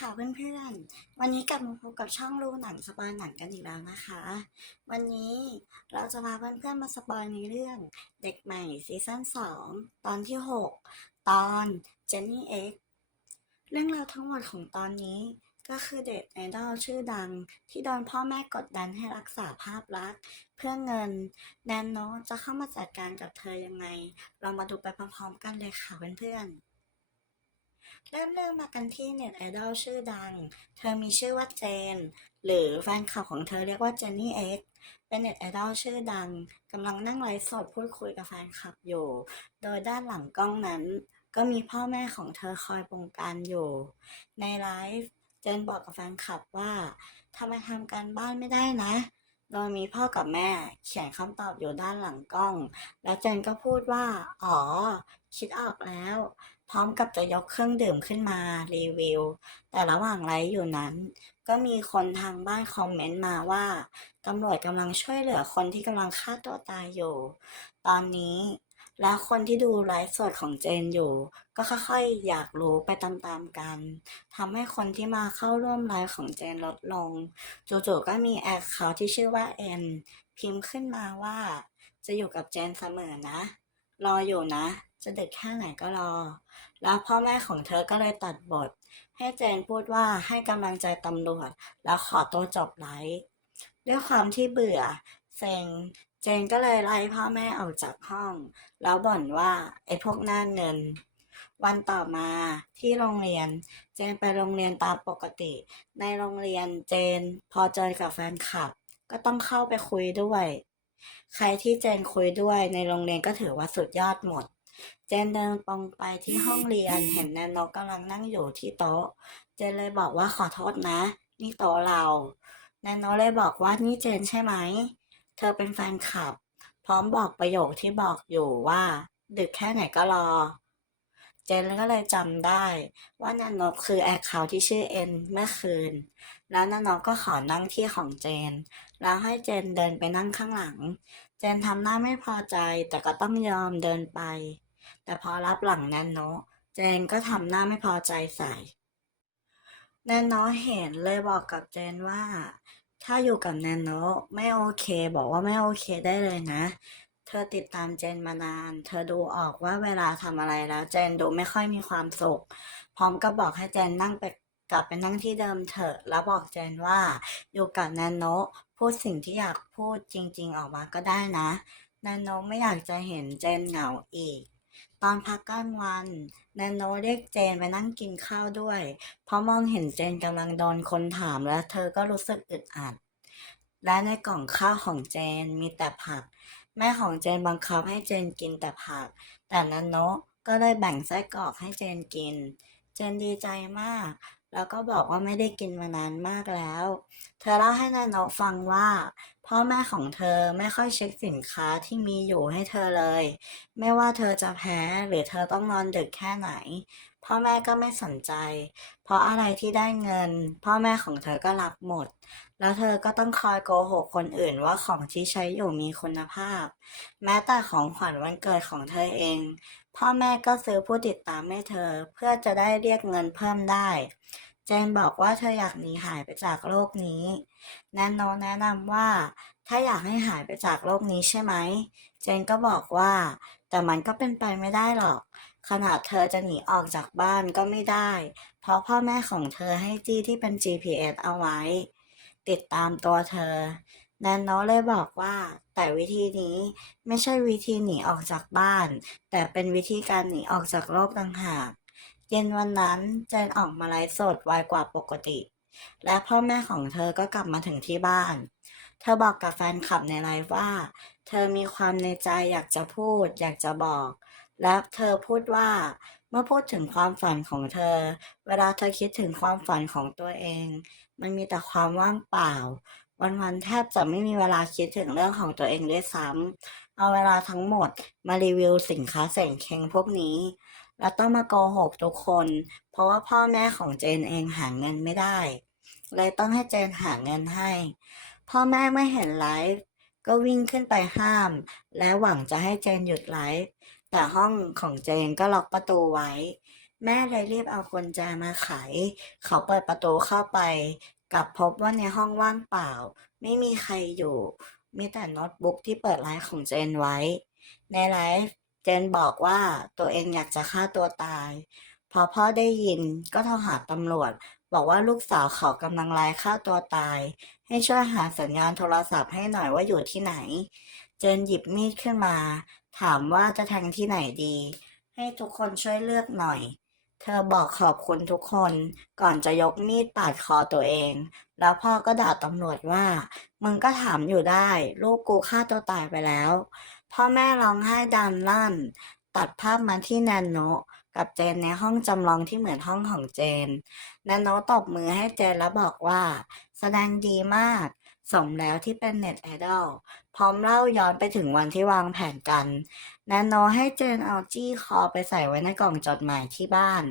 ค่ะเพื่อนๆ วันนี้กลับมาพบกับช่องรูหนังสปอยหนังกันอีกแล้วนะคะ วันนี้เราจะพาเพื่อนๆมาสปอยในเรื่องเด็กใหม่ซีซั่น2 ตอนที่ 6 ตอนเจนนี่เอ็กเรื่องราวทั้งหมดของตอนนี้ก็คือเด็กไอดอลชื่อดัง ที่โดนพ่อแม่กดดันให้รักษาภาพลักษณ์เพื่อเงินแนนโนจะเข้ามาจัดการกับเธอยังไง เรามาดูไปพร้อมๆกันเลยค่ะเพื่อนๆ เริ่มเริ่มมากันที่เน็ตไอดอลชื่อดัง เธอมีชื่อว่าเจน หรือแฟนคลับของเธอเรียกว่าเจนนี่เอ็กเป็นเน็ตไอดอลชื่อดังกำลังนั่งไลฟ์สดพูดคุยกับแฟนคลับอยู่ โดยด้านหลังกล้องนั้น ก็มีพ่อแม่ของเธอคอยบงการอยู่ ในไลฟ์เจนบอกกับแฟนคลับว่าทำไมทำการบ้านไม่ได้นะ โดยมีพ่อกับแม่เขียนคำตอบอยู่ด้านหลังกล้อง แล้วเจนก็พูดว่า อ๋อ คิดออกแล้ว พร้อมกับจะยกเครื่องดื่มขึ้นมารีวิว แต่ระหว่างไลฟ์อยู่นั้น ก็มีคนทางบ้านคอมเมนต์มาว่าตำรวจกำลังช่วยเหลือคนที่กำลังฆ่าตัวตายอยู่ ตอนนี้ และคนที่ดูไลฟ์สดของเจนอยู่ ก็ค่อยๆ อยากรู้ไปตามๆกันทำให้คนที่มาเข้าร่วมไลฟ์ของเจนลดลง จู่ๆก็มีแอคเคาท์ที่ชื่อว่าเอ็นพิมพ์ขึ้นมาว่า จะอยู่กับเจนเสมอนะ รออยู่นะ จะดึกแค่ไหนก็รอ แล้วพ่อแม่ของเธอก็เลยตัดบท ให้เจนพูดว่าให้กำลังใจตำรวจ แล้วขอตัวจบไลฟ์ด้วยความที่เบื่อเซ็ง เจนก็เลยไล่พ่อแม่ออกจากห้อง แล้วบ่นว่าไอ้พวกหน้าเงิน วันต่อมาที่โรงเรียน เจนไปโรงเรียนตามปกติ ในโรงเรียนเจนพอเจอกับแฟนคลับ ก็ต้องเข้าไปคุยด้วย ใครที่เจนคุยด้วยในโรงเรียนก็ถือว่าสุดยอดหมด เจนเดินตรงไปที่ห้องเรียนเห็นแนนโนกำลังนั่งอยู่ที่โต๊ะ เจนเลยบอกว่าขอโทษนะ นี่โต๊ะเราแนนโนเลยบอกว่านี่เจนใช่ไหม เธอเป็นแฟนคลับ พร้อมบอกประโยคที่บอกอยู่ว่า ดึกแค่ไหนก็รอ เจนก็เลยจำได้ ว่านันนกคือแอคเคาท์ที่ชื่อเอ็นเมื่อคืน แล้วนันนกก็ขอนั่งที่ของเจน แล้วให้เจนเดินไปนั่งข้างหลัง เจนทำหน้าไม่พอใจแต่ก็ต้องยอมเดินไป แต่พอรับหลังแนนโนเจนก็ทำหน้าไม่พอใจใส่แนนโนเห็นเลยบอกกับเจนว่า ถ้าอยู่กับแนนโนไม่โอเค บอกว่าไม่โอเคได้เลยนะ เธอติดตามเจนมานาน เธอดูออกว่าเวลาทำอะไรแล้ว เจนดูไม่ค่อยมีความสุข พร้อมกับบอกให้เจนนั่งไปกลับไปนั่งที่เดิมเถอะ แล้วบอกเจนว่า อยู่กับแนนโนพูดสิ่งที่อยากพูดจริง ๆ ออกมาก็ได้นะแนนโนไม่อยากจะเห็นเจนเหงาอีก ตอนพักกลางวันแนนโนเรียกเจนไปนั่งกินข้าวด้วย เพราะมองเห็นเจนกำลังโดนคนถามและเธอก็รู้สึกอึดอัด และในกล่องข้าวของเจนมีแต่ผัก แม่ของเจนบังคับให้เจนกินแต่ผัก แต่นันโนก็ได้แบ่งไส้กรอกให้เจนกิน เจนดีใจมาก แล้วก็บอกว่าไม่ได้กินมานานมากแล้ว เธอเล่าให้นันโนะฟังว่า พ่อแม่ของเธอไม่ค่อยเช็คสินค้าที่มีอยู่ให้เธอเลย ไม่ว่าเธอจะแพ้หรือเธอต้องนอนดึกแค่ไหน พ่อแม่ก็ไม่สนใจ เพราะอะไรที่ได้เงิน พ่อแม่ของเธอก็รับหมด แล้วเธอก็ต้องคอยโกหกคนอื่นว่าของที่ใช้อยู่มีคุณภาพ แม้แต่ของขวัญวันเกิดของเธอเอง พ่อแม่ก็ซื้อผู้ติดตามให้เธอเพื่อจะได้เรียกเงินเพิ่มได้ จนบอกว่าเธออยากหนีหายไปจากโลกนี้แนนโนแนะนำว่า ถ้าอยากให้หายไปจากโลกนี้ใช่ไหม เจนก็บอกว่า แต่มันก็เป็นไปไม่ได้หรอก ขนาดเธอจะหนีออกจากบ้านก็ไม่ได้ เพราะพ่อแม่ของเธอให้จี้ที่เป็น GPS เอาไว้ ติดตามตัวเธอแนนโนเลยบอกว่า แต่วิธีนี้ไม่ใช่วิธีหนีออกจากบ้าน แต่เป็นวิธีการหนีออกจากโลกต่างหาก เย็นวันนั้นเจนออกมาไลฟ์สดไวกว่าปกติ และพ่อแม่ของเธอก็กลับมาถึงที่บ้าน เธอบอกกับแฟนคลับในไลฟ์ว่า เธอมีความในใจอยากจะพูด อยากจะบอก และเธอพูดว่าเมื่อพูดถึงความฝันของเธอ เวลาเธอคิดถึงความฝันของตัวเอง มันมีแต่ความว่างเปล่า วันๆแทบจะไม่มีเวลาคิดถึงเรื่องของตัวเองด้วยซ้ำเอาเวลาทั้งหมดมารีวิวสินค้าเสียงเคงพวกนี้ แล้วต้องมาโกหกทุกคน เพราะว่าพ่อแม่ของเจนเองหาเงินไม่ได้ เลยต้องให้เจนหาเงินให้ พ่อแม่ไม่เห็นไลฟ์ก็วิ่งขึ้นไปห้าม และหวังจะให้เจนหยุดไลฟ์แต่ห้องของเจนก็ล็อกประตูไว้ แม่เลยรีบเอากุญแจมาไข เขาเปิดประตูเข้าไป กลับพบว่าในห้องว่างเปล่า ไม่มีใครอยู่ มีแต่โน้ตบุ๊กที่เปิดไลฟ์ของเจนไว้ ในไลฟ์ เจนบอกว่าตัวเองอยากจะฆ่าตัวตาย พอพ่อได้ยินก็โทรหาตำรวจ บอกว่าลูกสาวเขากำลังไลฟ์ฆ่าตัวตาย ให้ช่วยหาสัญญาณโทรศัพท์ให้หน่อยว่าอยู่ที่ไหน เจนหยิบมีดขึ้นมา ถามว่าจะแทงที่ไหนดี ให้ทุกคนช่วยเลือกหน่อย เธอบอกขอบคุณทุกคน ก่อนจะยกมีดปาดคอตัวเอง แล้วพ่อก็ด่าตำรวจว่า มึงก็ถามอยู่ได้ ลูกกูฆ่าตัวตายไปแล้ว พ่อแม่ร้องไห้ดันลั่น ตัดภาพมาที่แนนโนกับเจนในห้องจำลองที่เหมือนห้องของเจนแนนโนตบมือให้เจนแล้วบอกว่า แสดงดีมาก สมแล้วที่เป็นเน็ตไอดอลพร้อมเล่าย้อนไปถึงวันที่วางแผนกันแนนโนให้เจนเอาจี้คอไปใส่ไว้ในกล่องจดหมายที่บ้าน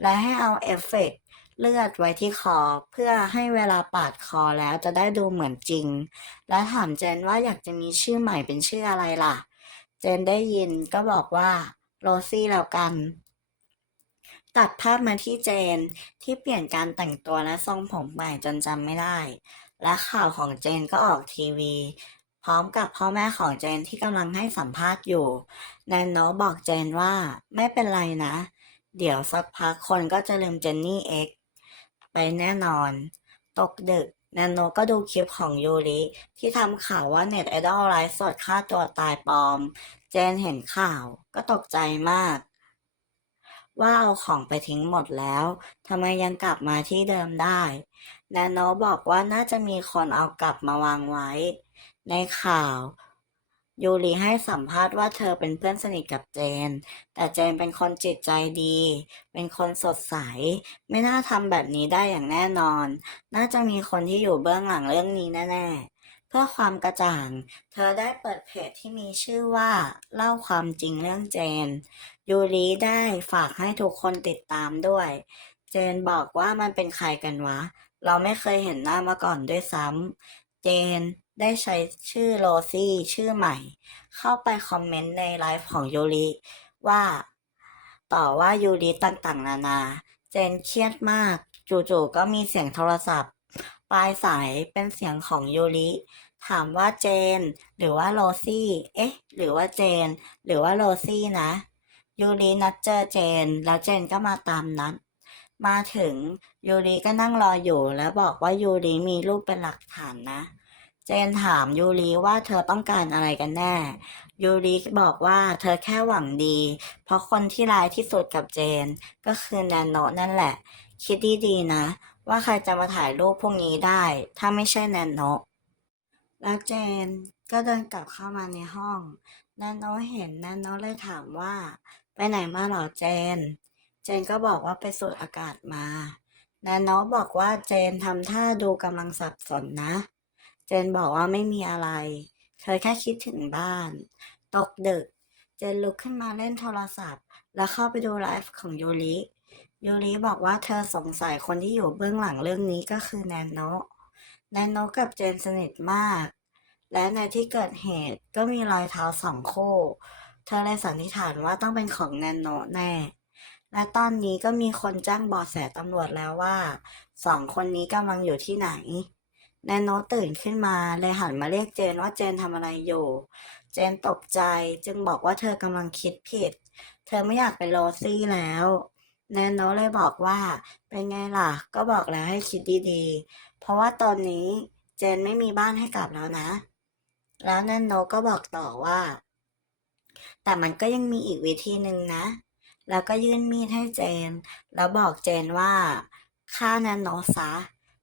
และให้เอาเอฟเฟกต์ เลือดไว้ที่คอเพื่อให้เวลาปาดคอแล้วจะได้ดูเหมือนจริง และถามเจนว่าอยากจะมีชื่อใหม่เป็นชื่ออะไรล่ะ เจนได้ยินก็บอกว่าโรซี่แล้วกัน ตัดภาพมาที่เจนที่เปลี่ยนการแต่งตัวและทรงผมใหม่จนจำไม่ได้ และข่าวของเจนก็ออกทีวี พร้อมกับพ่อแม่ของเจนที่กำลังให้สัมภาษณ์อยู่แนนโนบอกเจนว่าไม่เป็นไรนะ เดี๋ยวสักพักคนก็จะลืมเจนนี่เอ็ก ไปแน่นอน ตกดึกแนนโนก็ดูคลิปของยูริที่ทำข่าวว่าเน็ตไอดอลไลฟ์สดฆ่าตัวตายปลอม เจนเห็นข่าวก็ตกใจมาก ว่าเอาของไปทิ้งหมดแล้วทำไมยังกลับมาที่เดิมได้แนนโนบอกว่าน่าจะมีคนเอากลับมาวางไว้ ในข่าว ยูริให้สัมภาษณ์ว่าเธอเป็นเพื่อนสนิทกับเจน แต่เจนเป็นคนจิตใจดี เป็นคนสดใส ไม่น่าทำแบบนี้ได้อย่างแน่นอน น่าจะมีคนที่อยู่เบื้องหลังเรื่องนี้แน่ๆ เพื่อความกระจ่าง เธอได้เปิดเพจที่มีชื่อว่า เล่าความจริงเรื่องเจน ยูริได้ฝากให้ทุกคนติดตามด้วย เจนบอกว่ามันเป็นใครกันวะ เราไม่เคยเห็นหน้ามาก่อนด้วยซ้ำเจน ได้ใช้ชื่อโรซี่ชื่อใหม่ เข้าไปคอมเมนต์ในไลฟ์ของยูริว่า ต่อว่ายูริต่างๆ นานา เจนเครียดมาก จู่ๆก็มีเสียงโทรศัพท์ ปลายสายเป็นเสียงของยูริถามว่าเจน หรือว่าโรซี่ เอ๊ะ หรือว่าเจน หรือว่าโรซี่นะยูรินัดเจอเจน แล้วเจนก็มาตามนัดมาถึงยูริก็นั่งรออยู่แล้วบอกว่ายูริมีรูปเป็นหลักฐานนะ เจนถามยูริว่าเธอต้องการอะไรกันแน่ ยูริบอกว่าเธอแค่หวังดี เพราะคนที่ร้ายที่สุดกับเจน ก็คือแนนโนะนั่นแหละ คิดดีๆนะ ว่าใครจะมาถ่ายรูปพวกนี้ได้ ถ้าไม่ใช่แนนโนะแล้วเจนก็เดินกลับเข้ามาในห้องแนนโนะเห็นแนนโนะเลยถามว่า ไปไหนมาหรอเจน เจนก็บอกว่าไปสูดอากาศมาแนนโนะบอกว่าเจนทำท่าดูกำลังสับสนนะ เจนบอกว่าไม่มีอะไร เธอแค่คิดถึงบ้าน ตกดึก เจนลุกขึ้นมาเล่นโทรศัพท์ แล้วเข้าไปดูไลฟ์ของยูริยูริบอกว่าเธอสงสัยคนที่อยู่เบื้องหลังเรื่องนี้ก็คือแนนโนแนนโนกับเจนสนิทมาก และในที่เกิดเหตุก็มีรอยเท้าสองคู่ เธอเลยสันนิษฐานว่าต้องเป็นของแนนโนแน่ และตอนนี้ก็มีคนแจ้งเบาะแสตำรวจแล้วว่าสองคนนี้กำลังอยู่ที่ไหน แนนโนตื่นขึ้นมาเลยหันมาเรียกเจนว่าเจนทำอะไรอยู่ เจนตกใจจึงบอกว่าเธอกำลังคิดผิด เธอไม่อยากเป็นโรซี่แล้ว แนนโนเลยบอกว่า เป็นไงล่ะ ก็บอกแล้วให้คิดดีๆ เพราะว่าตอนนี้เจนไม่มีบ้านให้กลับแล้วนะ แล้วแนนโนก็บอกต่อว่า แต่มันก็ยังมีอีกวิธีหนึ่งนะ แล้วก็ยื่นมีดให้เจน แล้วบอกเจนว่าฆ่าแนนโนซะ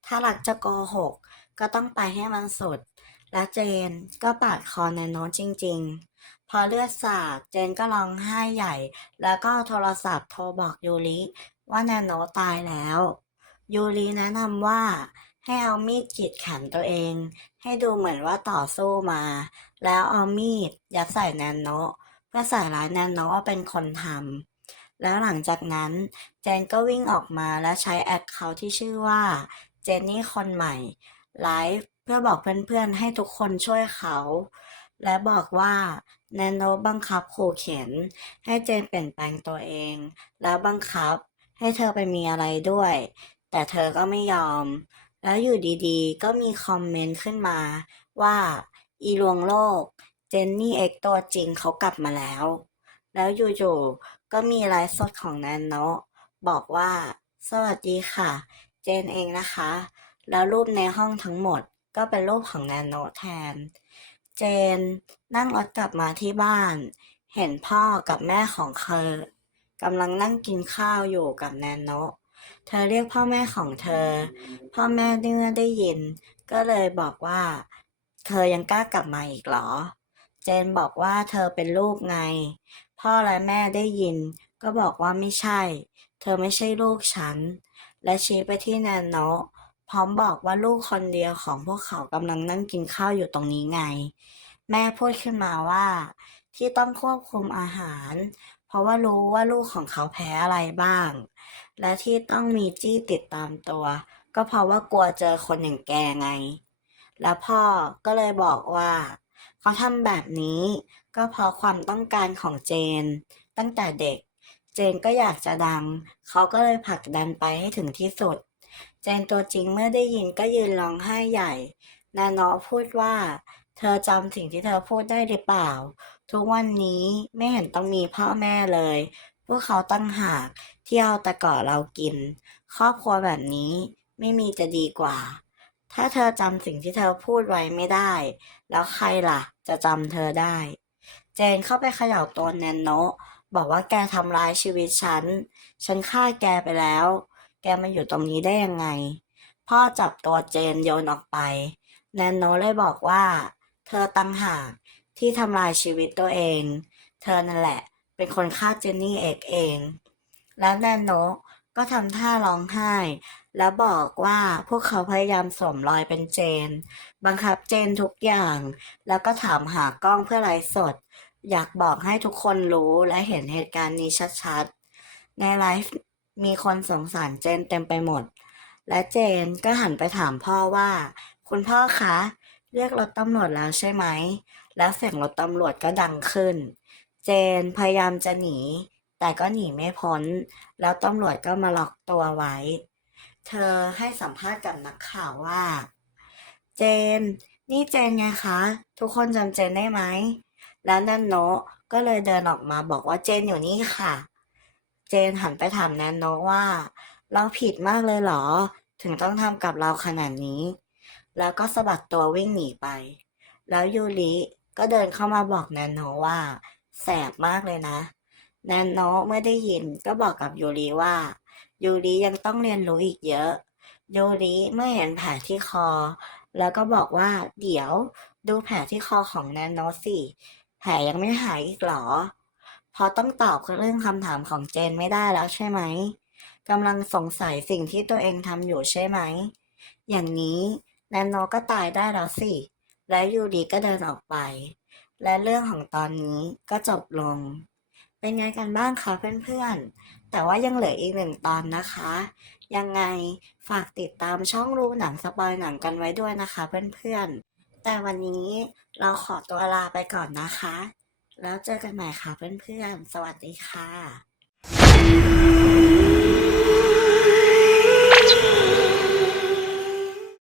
ถ้าหลักจะโกหก ก็ต้องไปให้มันสุด และเจนก็ปาดคอแนนโนะจริง ๆ พอเลือดสาดเจนก็ร้องไห้ใหญ่ แล้วก็โทรศัพท์โทรบอกยูริว่าแนนโนตายแล้ว ยูริแนะนำว่าให้เอามีดกรีดแขนตัวเอง ให้ดูเหมือนว่าต่อสู้มา แล้วเอามีดยัดใส่แนนโนเพื่อใส่ร้ายแนนโนว่าเป็นคนทำแล้วหลังจากนั้นเจนก็วิ่งออกมาและใช้แอคเคาท์ที่ชื่อว่าเจนนี่คนใหม่ ไลฟ์เพื่อบอกเพื่อนๆให้ทุกคนช่วยเขา และบอกว่าแนนโนบังคับขู่เข็น ให้เจนเปลี่ยนแปลงตัวเอง แล้วบังคับให้เธอไปมีอะไรด้วย แต่เธอก็ไม่ยอม แล้วอยู่ดีๆ ก็มีคอมเมนต์ขึ้นมาว่า อีลวงโลก เจนนี่เอ็กตัวจริงเขากลับมาแล้ว แล้วอยู่ๆก็มีไลฟ์สดของแนนโนบอกว่า สวัสดีค่ะ เจนเองนะคะ แล้วรูปในห้องทั้งหมดก็เป็นรูปของแนนโนแทน เจนนั่งรถกลับมาที่บ้าน เห็นพ่อกับแม่ของเธอกำลังนั่งกินข้าวอยู่กับแนนโนเธอเรียกพ่อแม่ของเธอ พ่อแม่เมื่อได้ยิน ก็เลยบอกว่า เธอยังกล้ากลับมาอีกเหรอ เจนบอกว่าเธอเป็นลูกไง พ่อและแม่ได้ยิน ก็บอกว่าไม่ใช่ เธอไม่ใช่ลูกฉัน และชี้ไปที่แนนโน พร้อมบอกว่าลูกคนเดียวของพวกเขากำลังนั่งกินข้าวอยู่ตรงนี้ไง แม่พูดขึ้นมาว่า ที่ต้องควบคุมอาหาร เพราะว่ารู้ว่าลูกของเขาแพ้อะไรบ้าง และที่ต้องมีจี้ติดตามตัว ก็เพราะว่ากลัวเจอคนอย่างแกไง แล้วพ่อก็เลยบอกว่า เขาทำแบบนี้ ก็เพราะความต้องการของเจน ตั้งแต่เด็ก เจนก็อยากจะดัง เขาก็เลยผลักดันไปให้ถึงที่สุด จนตัวจริงเมื่อได้ยินก็ยืนร้องไห้ใหญ่ นาโนะพูดว่า เธอจำสิ่งที่เธอพูดได้หรือเปล่า ทุกวันนี้ไม่เห็นต้องมีพ่อแม่เลย พวกเขาตั้งหากที่เอาต่ก่อเรากิน ครอบครัวแบบนี้ไม่มีจะดีกว่า ถ้าเธอจำสิ่งที่เธอพูดไว้ไม่ได้ แล้วใครล่ะ จะจำเธอได้ เจนเข้าไปเขย่าตัวแนนโนะบอกว่าแกทำร้ายชีวิตฉัน ฉันฆ่าแกไปแล้ว แกมาอยู่ตรงนี้ได้ยังไง พ่อจับตัวเจนโยนออกไป แนนโนเลยบอกว่า เธอตั้งหากที่ทำลายชีวิตตัวเอง เธอนั่นแหละ เป็นคนฆ่าเจนนี่เอกเอง แล้วแนนโนก็ทำท่าร้องไห้ แล้วบอกว่าพวกเขาพยายามสวมรอยเป็นเจน บังคับเจนทุกอย่าง แล้วก็ถามหากล้องเพื่อไลฟ์สด อยากบอกให้ทุกคนรู้และเห็นเหตุการณ์นี้ชัดๆ ในไลฟ์ มีคนสงสารเจนเต็มไปหมด และเจนก็หันไปถามพ่อว่า คุณพ่อคะ เรียกรถตำรวจแล้วใช่ไหม แล้วเสียงรถตำรวจก็ดังขึ้น เจนพยายามจะหนี แต่ก็หนีไม่พ้น แล้วตำรวจก็มาล็อกตัวไว้ เธอให้สัมภาษณ์กับนักข่าวว่า เจน นี่เจนไงคะ ทุกคนจำเจนได้ไหม แล้วนันโนก็เลยเดินออกมาบอกว่าเจนอยู่นี่ค่ะ เจนหันไปถามแนนโนว่า เราผิดมากเลยเหรอ ถึงต้องทำกับเราขนาดนี้ แล้วก็สะบัดตัววิ่งหนีไป แล้วยูริก็เดินเข้ามาบอกแนนโนว่า แสบมากเลยนะ แนนโนเมื่อได้ยินก็บอกกับยูริว่ายูริยังต้องเรียนรู้อีกเยอะยูริเมื่อเห็นแผลที่คอ แล้วก็บอกว่าเดี๋ยวดูแผลที่คอของแนนโนสิแผลยังไม่หายอีกเหรอ เพราะต้องตอบเรื่องคำถามของเจนไม่ได้แล้วใช่ไหมกำลังสงสัยสิ่งที่ตัวเองทำอยู่ใช่ไหม อย่างนี้แนนโนก็ตายได้แล้วสิ และยูริก็เดินออกไป และเรื่องของตอนนี้ก็จบลง เป็นไงกันบ้างคะเพื่อนๆ แต่ว่ายังเหลืออีกหนึ่งตอนนะคะ ยังไงฝากติดตามช่องรูหนังสปอยหนังกันไว้ด้วยนะคะเพื่อนๆ แต่วันนี้เราขอตัวลาไปก่อนนะคะ แล้วเจอกันใหม่ค่ะเพื่อนๆ สวัสดีค่ะ